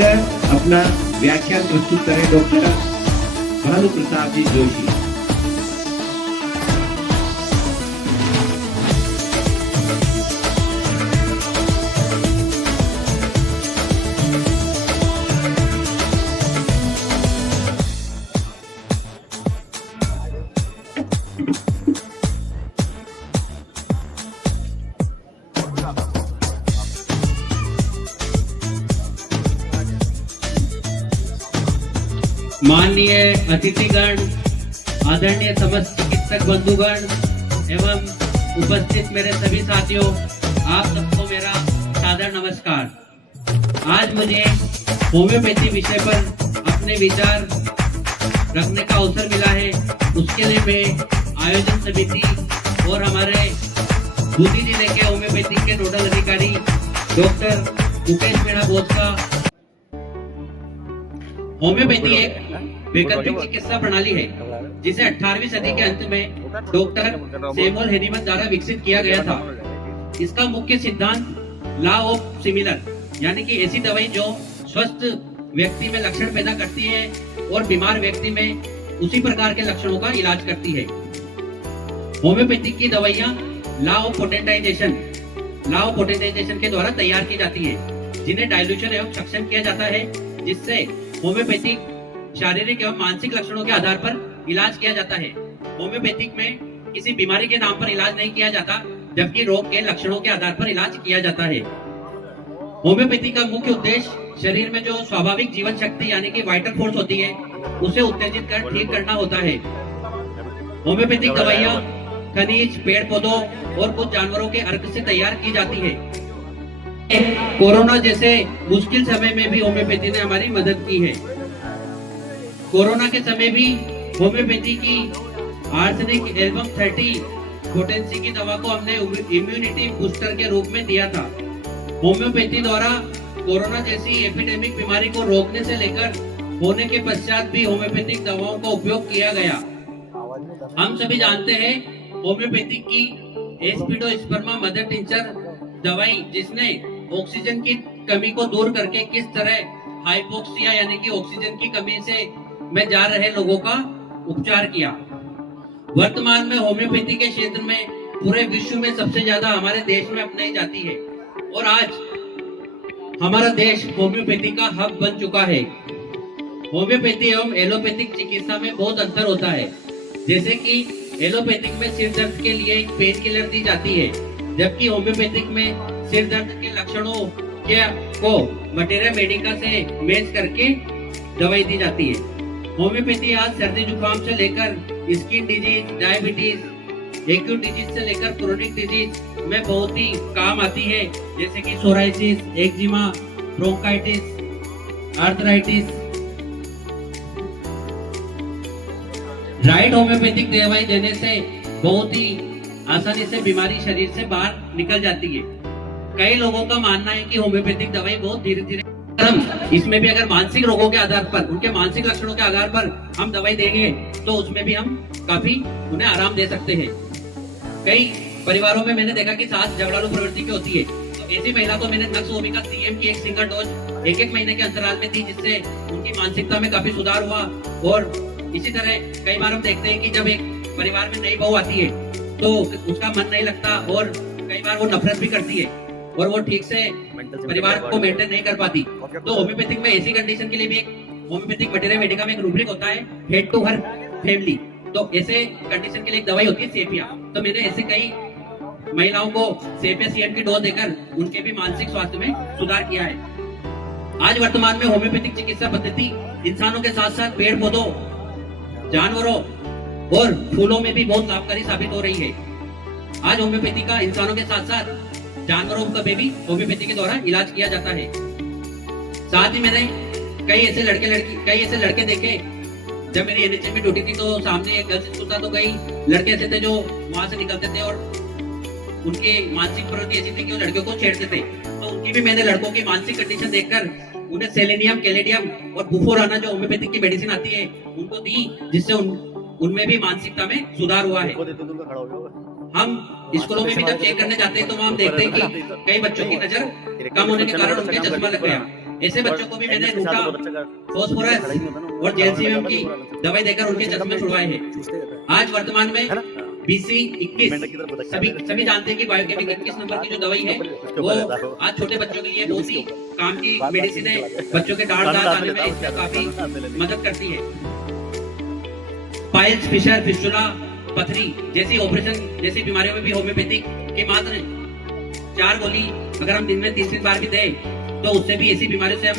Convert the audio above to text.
Sir अपना व्याख्यान प्रस्तुत करें डॉक्टर भानु प्रसाद जी जोशी। माननीय अतिथिगण, आदरणीय समस्त चिकित्सक बंधुगण एवं उपस्थित मेरे सभी साथियों, आप सबको मेरा सादर नमस्कार। आज मुझे होम्योपैथी विषय पर अपने विचार रखने का अवसर मिला है। उसके लिए मैं आयोजन समिति और हमारे बूंदी जिले के होम्योपैथी के नोडल अधिकारी डॉक्टर मुकेश मीणा बोस का। होम्योपैथी एक वैकल्पिक चिकित्सा प्रणाली है जिसे 18वीं सदी के अंत में डॉक्टर सैमुअल हैनीमन द्वारा विकसित किया गया था। इसका मुख्य सिद्धांत लॉ ऑफ सिमिलर, यानी कि ऐसी दवाई जो स्वस्थ व्यक्ति में लक्षण पैदा करती है और बीमार व्यक्ति में उसी प्रकार के लक्षणों का इलाज करती है। होम्योपैथिक की दवाइयां लॉ ऑफ पोटेंटाइजेशन के द्वारा तैयार की जाती है, जिन्हें डाइल्यूशन एवं सक्शन किया जाता है, जिससे होम्योपैथिक शारीरिक एवं मानसिक लक्षणों के आधार पर इलाज किया जाता है। होम्योपैथिक में किसी बीमारी के नाम पर इलाज नहीं किया जाता, जबकि रोग के लक्षणों के आधार पर इलाज किया जाता है। होम्योपैथी का मुख्य उद्देश्य शरीर में जो स्वाभाविक जीवन शक्ति यानी कि वाइटल फोर्स होती है, उसे उत्तेजित कर ठीक करना होता है। होम्योपैथिक दवाइयां खनिज, पेड़ पौधों और कुछ जानवरों के अर्क से तैयार की जाती है। कोरोना जैसे मुश्किल समय में भी होम्योपैथी ने हमारी मदद की है। कोरोना के समय भी होम्योपैथी की आर्सेनिक एल्बम 30 पोटेंसी की दवा को हमने इम्यूनिटी बूस्टर के रूप में दिया था। होम्योपैथी द्वारा कोरोना जैसी एपिडेमिक बीमारी को रोकने से लेकर होने के पश्चात भी होम्योपैथिक दवाओं का उपयोग किया गया। हम सभी जानते हैं होम्योपैथिक की एस्पिडोस्पर्मा मदर टिंचर दवाई, जिसने ऑक्सीजन की कमी को दूर करके किस तरह हाइपोक्सिया यानी कि ऑक्सीजन की कमी से में जा रहे लोगों का उपचार किया। वर्तमान में होम्योपैथी के क्षेत्र में पूरे विश्व में सबसे ज्यादा हमारे देश में अपनाई जाती है और आज हमारा देश होम्योपैथी का हब बन चुका है। होम्योपैथी एवं एलोपैथिक चिकित्सा में बहुत अंतर होता है। जैसे कि एलोपैथिक में सिर दर्द के लिए एक पेन किलर दी जाती है, जबकि होम्योपैथिक में सिर दर्द के लक्षणों को मटेरिया मेडिका से मैच करके दवाई दी जाती है। होम्योपैथी आज सर्दी जुकाम से लेकर skin disease, diabetes, acute disease से लेकर क्रोनिक डिजीज में बहुत ही काम आती है, जैसे कि psoriasis, eczema, bronchitis, arthritis. Right homeopathic दवाई देने से बहुत ही आसानी से बीमारी शरीर से बाहर निकल जाती है। कई लोगों का मानना है कि होम्योपैथिक दवाई बहुत धीरे धीरे, इसमें भी अगर मानसिक रोगों के आधार पर, उनके मानसिक लक्षणों के आधार पर हम दवाई देंगे तो उसमें भी हम काफी उन्हें आराम दे सकते हैं। कई परिवारों में मैंने देखा कि सास झगड़ालू प्रवृत्ति की होती है, तो ऐसी महिला को मैंने नक्स ओमिका सीएम की एक सिंगल डोज एक महीने के अंतराल में दी, जिससे उनकी मानसिकता में काफी सुधार हुआ। और इसी तरह कई बार हम देखते हैं कि जब एक परिवार में नई बहू आती है तो उसका मन नहीं लगता और कई बार वो नफरत भी करती है और वो ठीक से परिवार को मेंटेन नहीं कर पाती। तो होम्योपैथिक में ऐसी कंडीशन के लिए भी एक होम्योपैथिक मटेरिया मेडिका में एक रूब्रिक होता है, हेड टू हर फैमिली। तो ऐसे कंडीशन के लिए एक दवाई होती है सेपिया। तो मैंने ऐसे कई महिलाओं को सेपिया सीएम की डोज देकर उनके भी मानसिक स्वास्थ्य में सुधार किया है। आज वर्तमान में होम्योपैथिक चिकित्सा पद्धति इंसानों के साथ साथ पेड़ पौधों, जानवरों और फूलों में भी बहुत लाभकारी साबित हो रही है। आज होम्योपैथी का इंसानों के साथ साथ जानवरों का भी होम्योपैथी के द्वारा इलाज किया जाता है। साथ ही मैंने कई ऐसे लड़के देखे। जब मेरी एनएचएम में ड्यूटी थी तो सामने एक गर्ल्स स्कूल था, तो कई लड़के ऐसे थे जो वहां से निकलते थे और उनकी मानसिक प्रवृत्ति ऐसी थी कि वो लड़कियों को छेड़ते थे। तो उनकी भी मैंने लड़कों की मानसिक कंडीशन देखकर उन्हें सेलेनियम, कैलेडियम और बुफोराना जो होम्योपैथिक की मेडिसिन आती है उनको दी, जिससे उनमें भी मानसिकता में सुधार हुआ है। हम स्कूलों में भी जब चेक करने जाते हैं तो वहाँ हम देखते हैं कि कई बच्चों की नजर कम होने के कारण उनके चश्मा लग गया। ऐसे बच्चों को भी मैंने रूटा, फॉस्फोरस और जेलसीएम की दवाई देकर उनके चश्मे छुड़वाए हैं। आज वर्तमान में BC 21 सभी जानते हैं कि बायोकेमिक 21 नंबर की जो दवाई है वो आज छोटे बच्चों के लिए बहुत ही काम की मेडिसिन है। बच्चों के दांत आने में इससे काफी मदद करती है। पाइल्स, फिशर, फिस्टुला, पथरी जैसी ऑपरेशन जैसी बीमारियों में भी होम्योपैथिक की मात्र 4 गोली अगर हम दिन में 3 बार भी दें तो उससे भी ऐसी बीमारियों से हम